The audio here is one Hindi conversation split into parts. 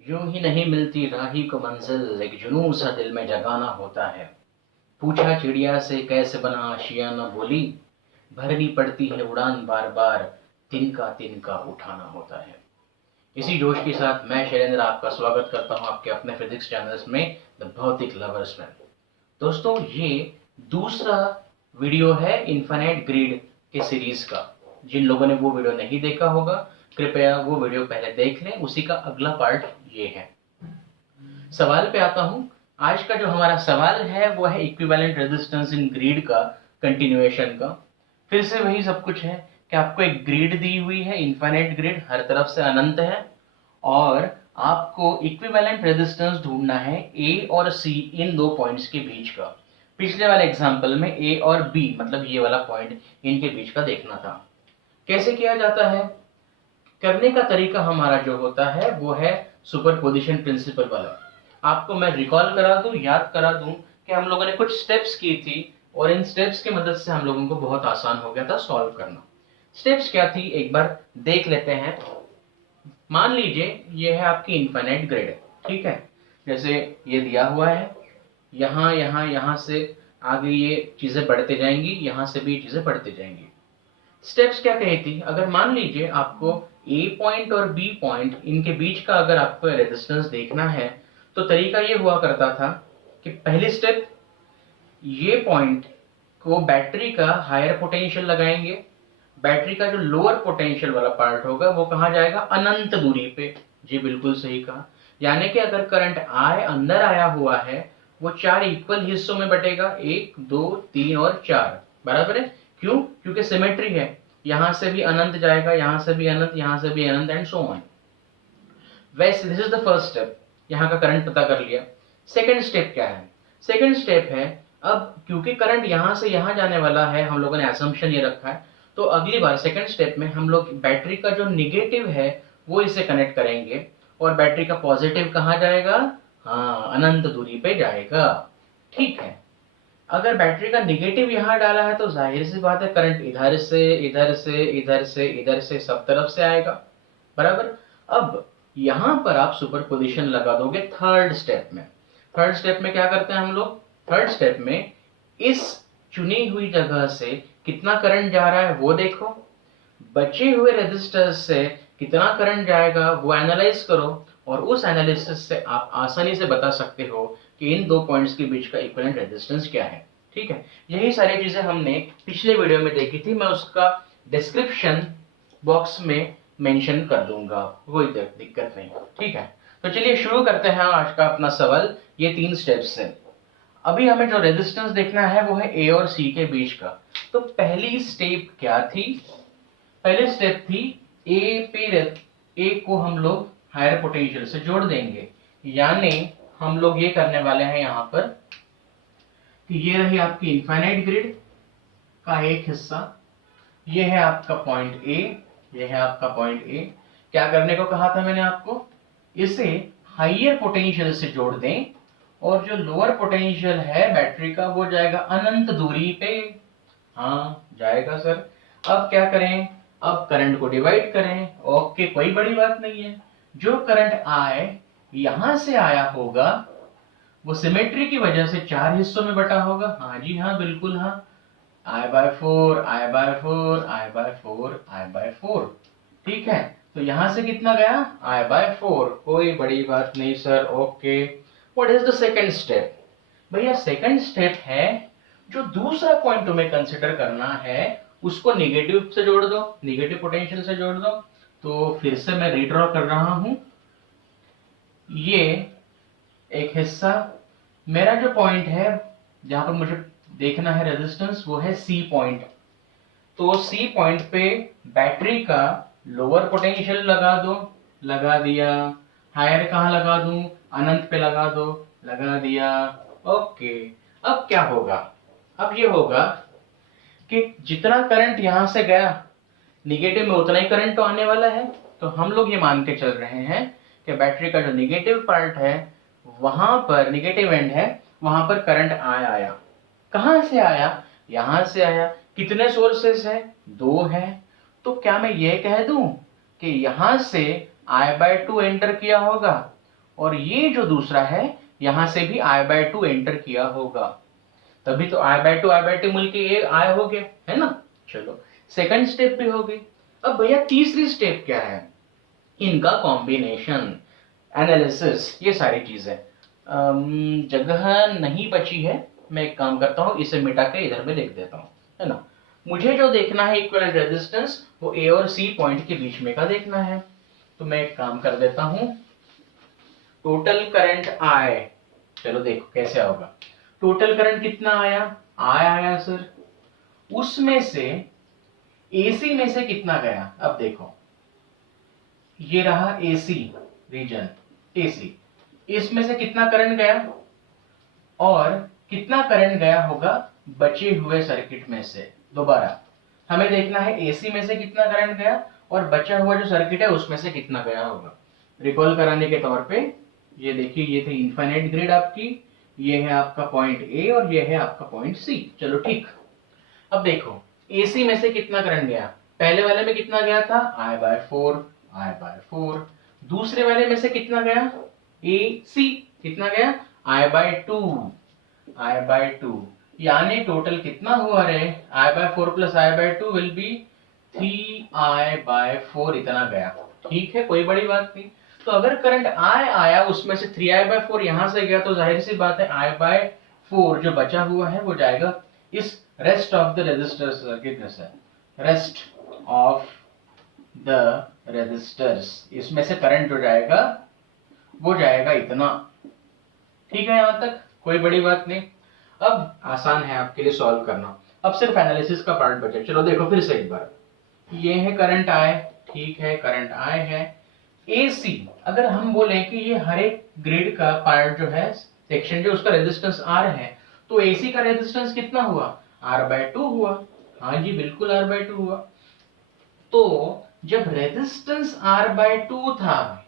यूं ही नहीं मिलती राही को मंजिल, एक जुनून सा दिल में जगाना होता है। पूछा चिड़िया से कैसे बना आशियाना, बोली भरनी पड़ती है उड़ान बार बार, तिनका उठाना होता है। इसी जोश के साथ मैं शैलेंद्र आपका स्वागत करता हूं आपके अपने फिजिक्स चैनल्स में, द भौतिक लवर्स में। दोस्तों, ये दूसरा वीडियो है इनफाइनाइट ग्रिड के सीरीज का। जिन लोगों ने वो वीडियो नहीं देखा होगा, कृपया वो वीडियो पहले देख लें, उसी का अगला पार्ट ये है। सवाल पे आता हूं। आज का जो हमारा सवाल है वो है इक्विवेलेंट रेजिस्टेंस इन ग्रिड का कंटिन्यूएशन का। फिर से वही सब कुछ है कि आपको एक ग्रिड दी हुई है, इनफाइनाइट ग्रिड, हर तरफ से अनंत है, और आपको इक्विवेलेंट रेजिस्टेंस ढूंढना है ए और सी इन दो पॉइंट्स के बीच का। पिछले वाले एग्जांपल में ए और बी, मतलब ये वाला पॉइंट, इनके बीच का देखना था। कैसे किया जाता है? करने का तरीका हमारा जो होता है वो है सुपरपोजिशन प्रिंसिपल वाला। आपको मैं रिकॉल करा दूं, याद करा दूं कि हम लोगों ने कुछ स्टेप्स की थी, और इन स्टेप्स की मदद से हम लोगों को बहुत आसान हो गया था सॉल्व करना। स्टेप्स क्या थी, एक बार देख लेते हैं। मान लीजिए ये है आपकी इनफाइनाइट ग्रिड, ठीक है। जैसे ये दिया हुआ है, यहाँ यहाँ यहाँ से आगे ये चीजें बढ़ते जाएंगी, यहाँ से भी ये चीजें बढ़ते जाएंगी। स्टेप्स क्या कही थी? अगर मान लीजिए आपको ए पॉइंट और बी पॉइंट, इनके बीच का अगर आपको रेजिस्टेंस देखना है, तो तरीका ये हुआ करता था कि पहली स्टेप, ये पॉइंट को बैटरी का हायर पोटेंशियल लगाएंगे। बैटरी का जो लोअर पोटेंशियल वाला पार्ट होगा वो कहाँ जाएगा? अनंत दूरी पे। जी बिल्कुल सही कहा। यानी कि अगर करंट आई अंदर आया हुआ है, वो 4 इक्वल हिस्सों में बटेगा, 1 2 3 और 4, बराबर है। क्यों? क्योंकि सिमेट्री है। यहां से भी अनंत जाएगा, यहां से भी अनंत, यहां से भी अनंत, एंड सो ऑन। वैसे this is the first step, यहाँ का करंट पता कर लिया। सेकेंड स्टेप क्या है? सेकेंड स्टेप है, अब क्योंकि करंट यहां से यहां जाने वाला है, हम लोगों ने असम्पशन ये रखा है, तो अगली बार सेकेंड स्टेप में हम लोग बैटरी का जो निगेटिव है वो इसे कनेक्ट करेंगे, और बैटरी का पॉजिटिव कहाँ जाएगा? हाँ, अनंत दूरी पे जाएगा। ठीक है। अगर बैटरी का निगेटिव यहाँ डाला है तो जाहिर सी बात है करंट इधर से इधर से इधर से इधर से सब तरफ से आएगा, बराबर। अब यहां पर आप सुपरपोजिशन लगा दोगे थर्ड स्टेप में। थर्ड स्टेप में क्या करते हैं हम लोग? थर्ड स्टेप में इस चुनी हुई जगह से कितना करंट जा रहा है वो देखो, बचे हुए रेजिस्टर से कितना करंट जाएगा वो एनालाइज करो, और उस एनालिसिस से आप आसानी से बता सकते हो कि इन दो पॉइंट्स के बीच का इक्विवेलेंट रेजिस्टेंस क्या है। ठीक है। यही सारी चीजें हमने पिछले वीडियो में देखी थी, मैं उसका डिस्क्रिप्शन बॉक्स में मेंशन कर दूंगा, कोई दिक्कत नहीं। ठीक है। तो चलिए शुरू करते हैं आज का अपना सवाल। ये 3 स्टेप्स है। अभी हमें जो रेजिस्टेंस देखना है वो है ए और सी के बीच का। तो पहली स्टेप क्या थी? पहली स्टेप थी ए को हम लोग हायर पोटेंशियल से जोड़ देंगे। यानी हम लोग ये करने वाले हैं यहाँ पर कि ये रही आपकी इनफाइनाइट ग्रिड का एक हिस्सा, ये है आपका पॉइंट ए, ये है आपका पॉइंट ए। क्या करने को कहा था मैंने आपको? इसे हाइयर पोटेंशियल से जोड़ दें, और जो लोअर पोटेंशियल है बैटरी का वो जाएगा अनंत दूरी पे। हाँ जाएगा सर। अब क्या करें? अब करंट को डिवाइड करें। ओके, कोई बड़ी बात नहीं है। जो करंट आए यहां से आया होगा वो सिमेट्री की वजह से 4 हिस्सों में बटा होगा। हाँ जी हाँ, बिल्कुल हाँ। I/4, I/4, I/4, I/4। ठीक है। तो यहां से कितना गया? I/4। कोई बड़ी बात नहीं sir. Okay. What is the second step? भैया सेकंड स्टेप है, जो दूसरा पॉइंट तुम्हें कंसिडर करना है उसको निगेटिव से जोड़ दो, निगेटिव पोटेंशियल से जोड़ दो। तो फिर से मैं रीड्रॉ कर रहा हूं। ये एक हिस्सा, मेरा जो पॉइंट है जहां पर मुझे देखना है रेजिस्टेंस, वो है सी पॉइंट। तो सी पॉइंट पे बैटरी का लोअर पोटेंशियल लगा दो, लगा दिया। हायर कहाँ लगा दूं? अनंत पे लगा दो, लगा दिया। ओके। अब क्या होगा? अब ये होगा कि जितना करंट यहां से गया निगेटिव में उतना ही करंट तो आने वाला है। तो हम लोग ये मान के चल रहे हैं कि बैटरी का जो निगेटिव पार्ट है, वहां पर निगेटिव एंड है, वहां पर करंट आया। कहां से आया? यहां से आया। कितने सोर्सेस है? 2 है। तो क्या मैं ये कह दूं कि यहां से I/2 एंटर किया होगा, और ये जो दूसरा है यहां से भी I/2 एंटर किया होगा, तभी तो I/2 मिलके ये I हो गया, है ना। चलो सेकंड स्टेप भी हो गई। अब भैया तीसरी स्टेप क्या है, इनका कॉम्बिनेशन, एनालिसिस, ये सारी चीजें। जगह नहीं बची है, मैं एक काम करता हूँ, इसे मिटा के इधर में लिख देता हूँ, है ना। मुझे जो देखना है इक्विवेलेंट रेजिस्टेंस, वो A और C पॉइंट के बीच में का देखना है। तो मैं एक काम कर देता हूँ, टोटल करंट I, चलो देखो कैसे होगा। टोटल करंट कितना आया, I आया सर, उसमें से AC में से कितना गया, अब देखो ये रहा AC रीजन, AC, इसमें से कितना करंट गया और कितना करंट गया होगा बचे हुए सर्किट में से। दोबारा हमें देखना है AC में से कितना करंट गया और बचा हुआ जो सर्किट है उसमें से कितना गया होगा। रिकॉल कराने के तौर पे ये देखिए, ये थी इनफाइनाइट ग्रिड आपकी, ये है आपका पॉइंट A और ये है आपका पॉइंट C। चलो ठीक, अब देखो AC में से कितना करंट गया, पहले वाले में कितना गया था I/4, दूसरे वाले में से कितना गया AC, कितना गया I/2, यानी टोटल कितना हुआ रे, I/4 plus I/2 will be 3I/4, इतना गया। ठीक है, कोई बड़ी बात नहीं। तो अगर करंट I आया, उसमें से 3I/4 यहां से गया, तो जाहिर सी बात है I/4 जो बचा हुआ है वो जाएगा इस rest of the resistors circuit में से, रेस्ट ऑफ द रेजिस्टर्स, इसमें से करंट जो जाएगा वो जाएगा इतना। ठीक है, यहां तक कोई बड़ी बात नहीं। अब आसान है आपके लिए सॉल्व करना, अब सिर्फ एनालिसिस का पार्ट बचा। चलो देखो फिर से एक बार, ये है करंट I, ठीक है, करंट I है। AC, अगर हम बोले कि ये हर एक ग्रिड का पार्ट जो है, सेक्शन जो उसका रेजिस्टेंस R है, तो AC का रेजिस्टेंस कितना हुआ, R/2 हुआ। हाँ जी बिल्कुल R/2 हुआ। तो जब रेजिस्टेंस R/2 था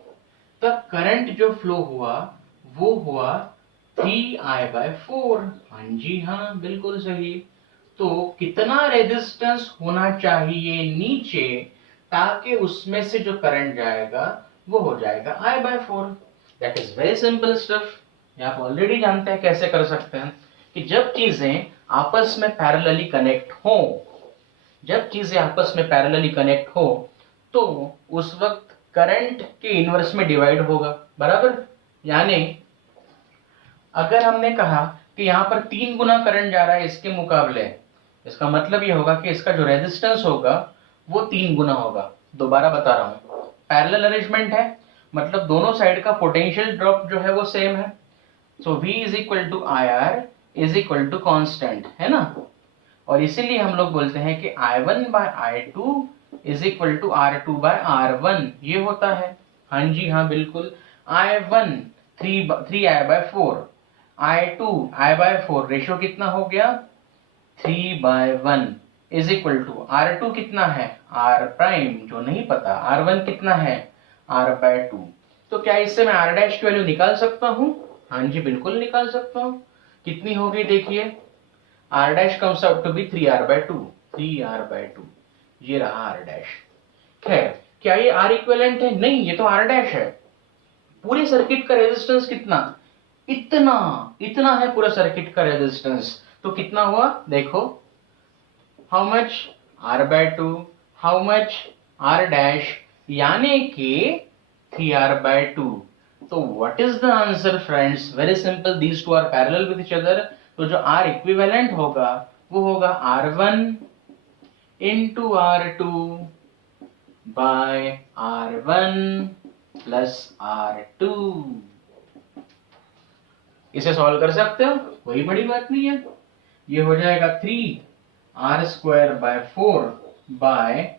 तब करंट जो फ्लो हुआ वो हुआ 3I/4। हाँ जी हाँ बिल्कुल सही। तो कितना रेजिस्टेंस होना चाहिए नीचे ताकि उसमें से जो करंट जाएगा वो हो जाएगा I/4। That is very simple stuff. आप ऑलरेडी जानते हैं कैसे कर सकते हैं कि जब चीजें आपस में पैरेलली कनेक्ट हो, जब चीजें आपस में पैरेलली कनेक्ट हो तो उस वक्त करंट के इनवर्स में डिवाइड होगा, बराबर। यानी अगर हमने कहा कि यहाँ पर 3 गुना करंट जा रहा है इसके मुकाबले, इसका मतलब ये होगा कि इसका जो रेजिस्टेंस होगा वो 3 गुना होगा। दोबारा बता रहा हूँ, पैरेलल अरेंजमेंट है, मतलब दोनों साइड का पोटेंशियल ड्रॉप जो है वो सेम है। So V is equal to IR is equal to constant, है ना। और इसीलिए हम लोग बोलते हैं कि I1/I2 is equal to R2/R1, ये होता है। हाँ जी हाँ बिल्कुल। I1 3I/4, I2 I/4, ratio कितना हो गया 3/1 इज इक्वल टू R2 कितना है R प्राइम, जो नहीं पता, R1 कितना है R/2। तो क्या इससे मैं R डैश की वैल्यू निकाल सकता हूँ, हाँ जी बिल्कुल निकाल सकता हूँ। कितनी होगी देखिए, R dash comes out to be 3R/2, ये रहा R डैश। खैर क्या ये R इक्विवेलेंट है, नहीं, ये तो R डैश है। पूरे सर्किट का रेजिस्टेंस कितना, इतना है पूरा सर्किट का रेजिस्टेंस। तो कितना हुआ देखो, how much R/2, how much R dash, यानी कि 3R/2। तो what is the answer friends, very simple, these two are parallel with each other. तो जो R इक्विवेलेंट होगा वो होगा R1 into R2 by R1 plus R2। इसे सॉल्व कर सकते हो, कोई बड़ी बात नहीं है। ये हो जाएगा 3R²/4 by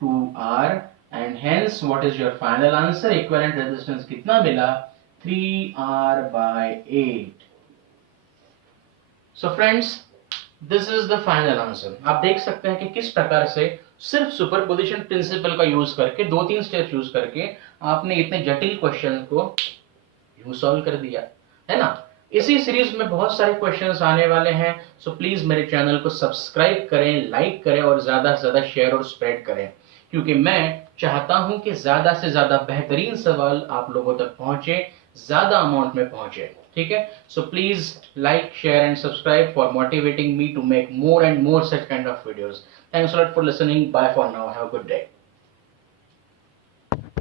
2R and hence what is your final answer, equivalent resistance कितना मिला 3R/8। So friends, this is the final answer। आप देख सकते हैं कि किस प्रकार से सिर्फ सुपरपोजिशन प्रिंसिपल का यूज करके, 2-3 स्टेप यूज करके आपने इतने जटिल क्वेश्चन को यूं सॉल्व कर दिया, है ना। इसी सीरीज में बहुत सारे क्वेश्चंस आने वाले हैं, सो प्लीज मेरे चैनल को सब्सक्राइब करें, लाइक करें और ज्यादा से ज्यादा शेयर और स्प्रेड करें, क्योंकि मैं चाहता हूं कि ज्यादा से ज्यादा बेहतरीन सवाल आप लोगों तक पहुंचे, ज्यादा अमाउंट में पहुंचे, ठीक है। So please like, share and subscribe for motivating me to make more and more such kind of videos. Thanks a lot for listening. Bye for now. Have a good day.